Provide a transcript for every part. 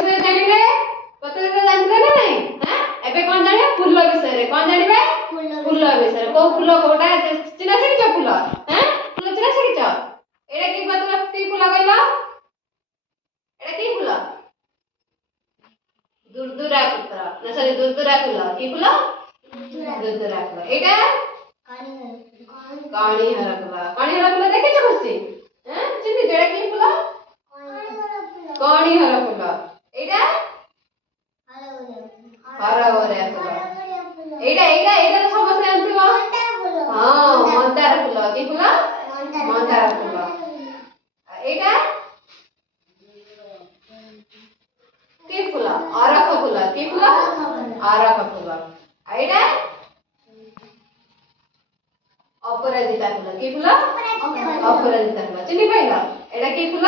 ବିଷୟରେ ଜାଣିବେ ପତ୍ରିକା ଜାଣିଥିଲେ ନା ନାହିଁ ଏବେ କଣ ଜାଣିବେ ଫୁଲ ବିଷୟରେ କଣ ଜାଣିବେ ଫୁଲ ବିଷୟରେ କୋଉ ଫୁଲ କୋଉଟା ଚିହ୍ନା ଶିଖିଛ ଫୁଲ ଫୁଲ ଚିହ୍ନା ଶିଖିଛ ଏଇଟା କି ପତ୍ର କି ଫୁଲ କହିଲ ଏଇଟା କି ଫୁଲ ଦୁର୍ଦୁରା ପତ୍ର ନା ସରି ଦୁର୍ଦୁରା ଫୁଲ କି ଫୁଲ ଦୁର୍ଦୁରା ଫୁଲ ଏଇଟା କଣିହର ଫୁଲ ଦେଖିଛ ଖୁସି ଚିହ୍ନି ଏଇଟା କି ଫୁଲ କଣିହର ଫୁଲ ଏଇଟା ହରଗୌରା ଫୁଲ ଏଇଟା ଏଇଟା ଏଇଟା ତ ସମସ୍ତେ ଜାଣିଥିବ ହଁ ମନ୍ଦାର ଫୁଲ କି ଫୁଲ ମନ୍ଦାର ଫୁଲ ଏଇଟା କି ଫୁଲ ଅରଖ ଫୁଲ କି ଫୁଲ ଅରଖ ଫୁଲ ଏଇଟା ଅପରାଜିତା ଫୁଲ କି ଫୁଲ ଅପରାଜିତା ଫୁଲ ଚିହ୍ନି ପାଇଲ ଏଇଟା କି ଫୁଲ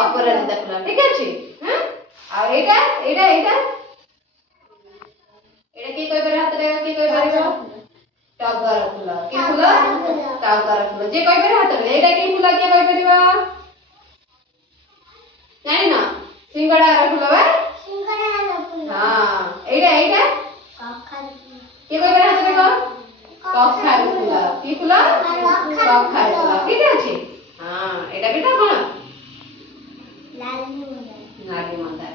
ଅପରାଜିତା ଫୁଲ ଠିକ ଅଛି ଆଉ ଏଇଟା ଏଇଟା ଏଇଟା ଏଇଟା କି କହିପାରିବ ହାତରେ କି କହିପାରିବ ଟଗର ଫୁଲ କି ଫୁଲ ଟଗର ଫୁଲ ଯେ କହିପାରିବ ହାତରେ ଏଇଟା କି ଫୁଲ କିଏ କହିପାରିବ ଜାଣିନ ସିଙ୍ଗଡାର ଫୁଲ ବା ହଁ ଏଇଟା ଏଇଟା କିଏ କହିପାରିବ ହାତରେ କଖାରୁ ଫୁଲ କି ଫୁଲ କଖାରୁ ଫୁଲ ଠିକ ଅଛି ହଁ ଏଇଟା ବି ତ କଣ ନାଲି ମନ୍ଦାର